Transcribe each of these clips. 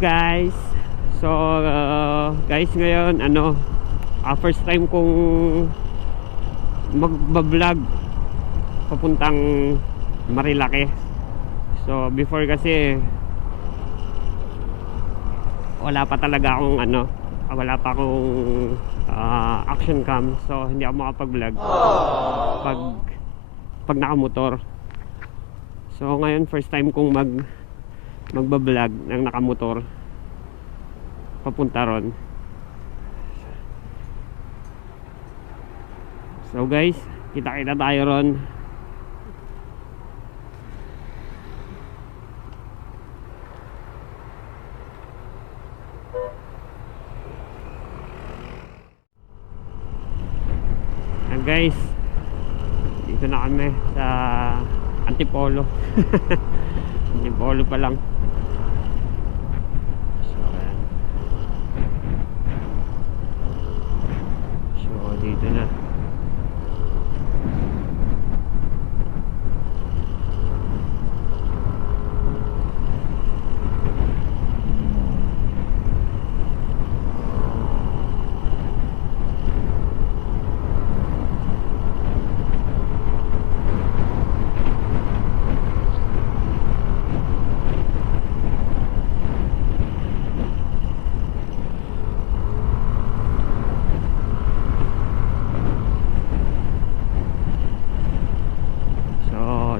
guys. So guys, ngayon first time kong magbablog papuntang Marilaki. So before kasi wala pa talaga akong wala pa akong action cam, so hindi ako makapag-vlog pag nakamotor. So ngayon first time kong magbablog ng nakamotor papunta ron. So guys, kita-kita tayo ron. Guys, dito na kami sa Antipolo. Antipolo pa lang. So, ayan. So dito na.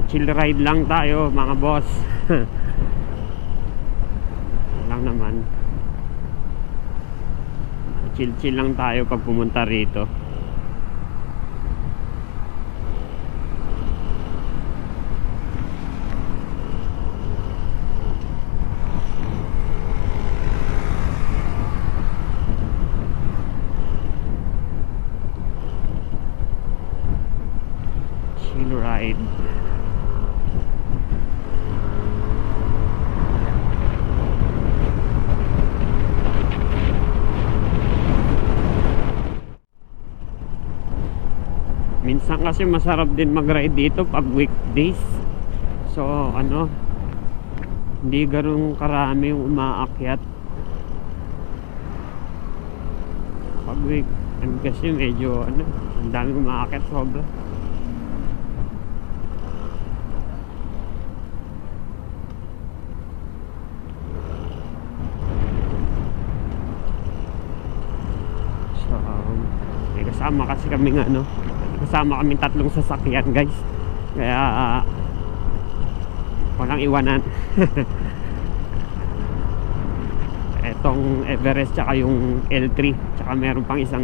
Chill ride lang tayo mga boss. Lang naman, chill lang tayo pag pumunta rito. Chill ride. Minsan kasi masarap din mag-ride dito pag weekdays. So hindi ganun karami yung umaakyat. Pag weekend kasi medyo ang daming umaakyat, sobra. So may kasama kasi kaming kasama kaming tatlong sasakyan guys, kaya walang iwanan. Etong Everest tsaka yung L3, tsaka meron pang isang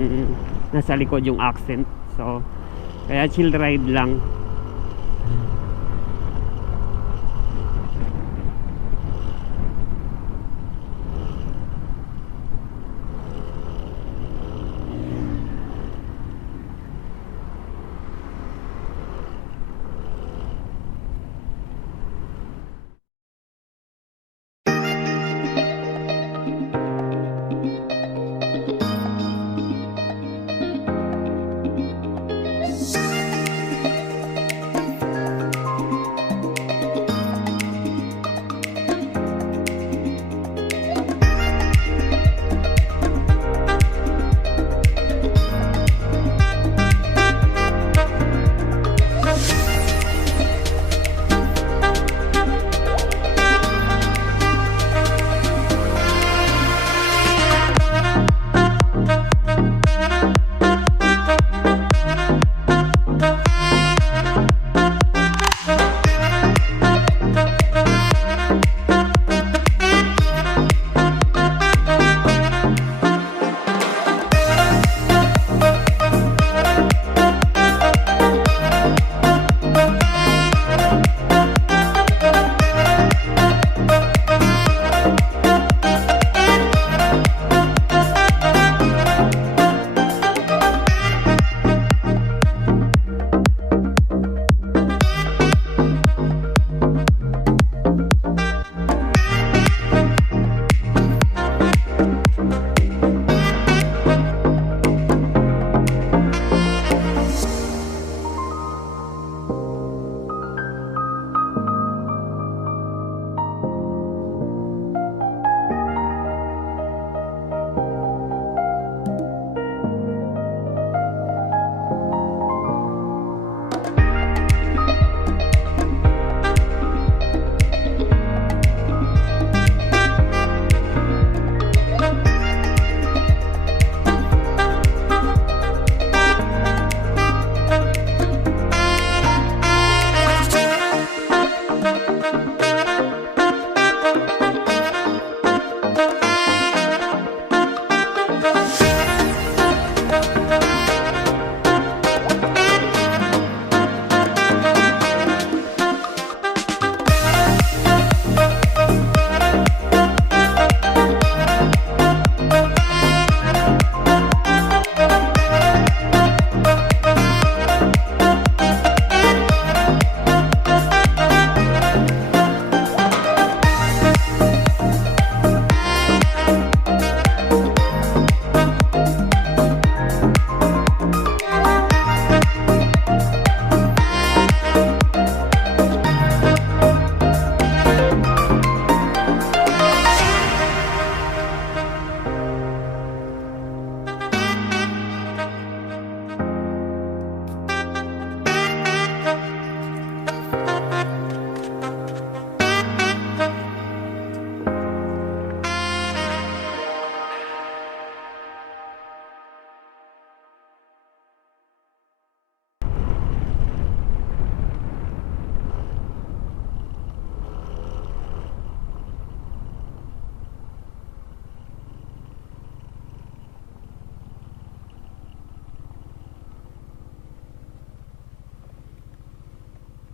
nasa likod yung Accent. So kaya chill ride lang.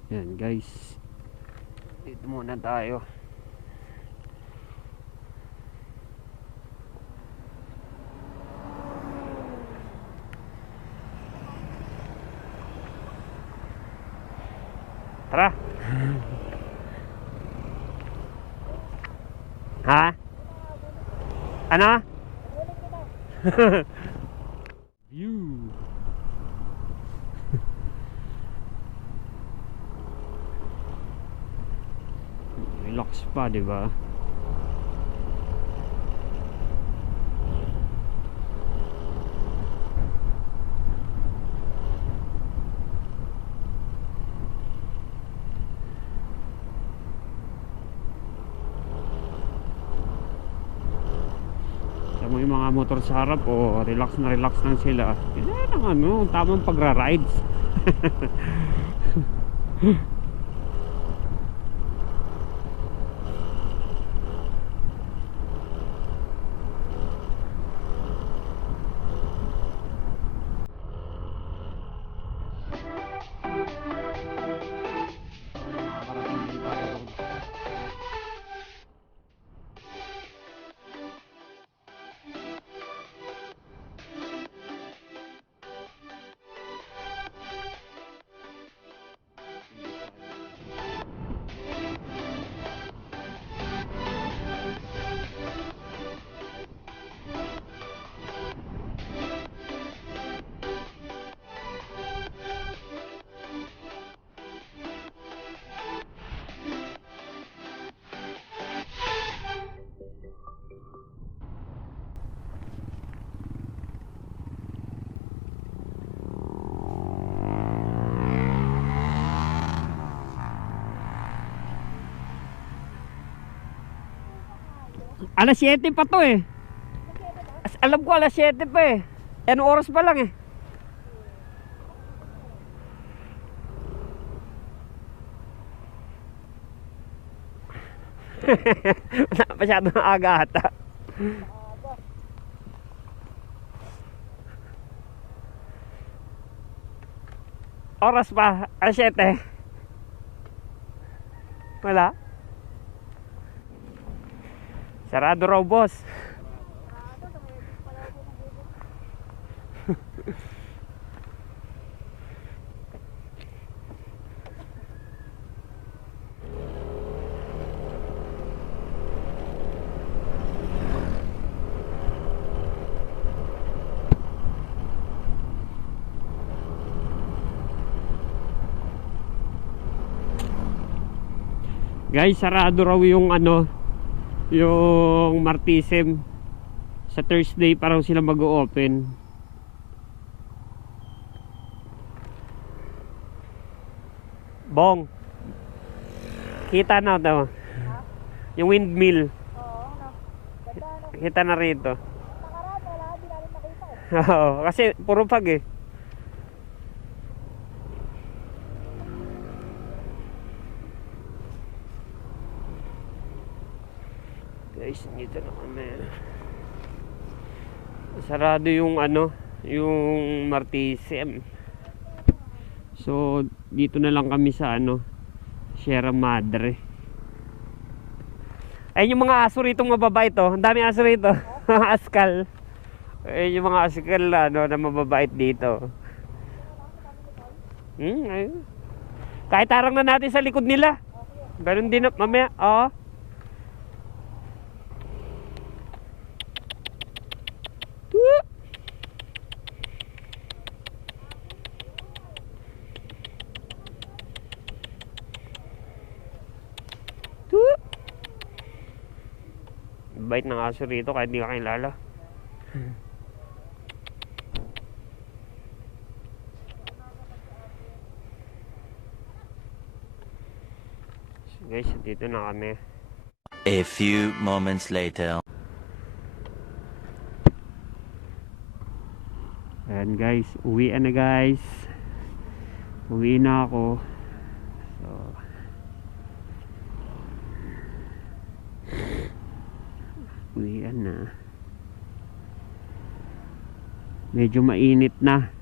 Yan guys, dito muna tayo. Tara. Ha? Ano? View. Relax pa, di ba? Mo yung mga motor sa harap, relax na relax lang sila. Yan ang ano, tamang pagra-rides. Alas 7 pa to eh. Alam ko alas 7 pa eh. Anong oras pa lang eh. Masyadong aga ata. Oras pa, alas 7. Wala. Sarado raw, boss. Guys, sarado raw yung ano, yung Martisem. Sa Thursday pa raw sila mag-o-open. Bong, kita na daw yung windmill. Kita na rito. Oo, kasi puro pag eh. Guys, dito na kami. Sarado yung ano, yung Martisem. So, dito na lang kami sa ano, Sierra Madre. Ayun yung mga aso rito mababait to. Ang dami aso rito. Askal. Ayun yung mga askal na, ano, na mababait dito. Ayun. Kahit tarang na natin sa likod nila. Ganun din mamaya. Oo. Bait ng aso rito kahit di ka kilala. So guys, dito na kami. A few moments later. Ayan guys, uwi na guys. Uwi na ako. So uwian na. Medyo mainit na.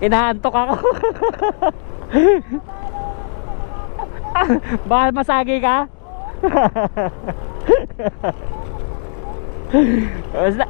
Inaantok ako. Baka masagi ka? Basta.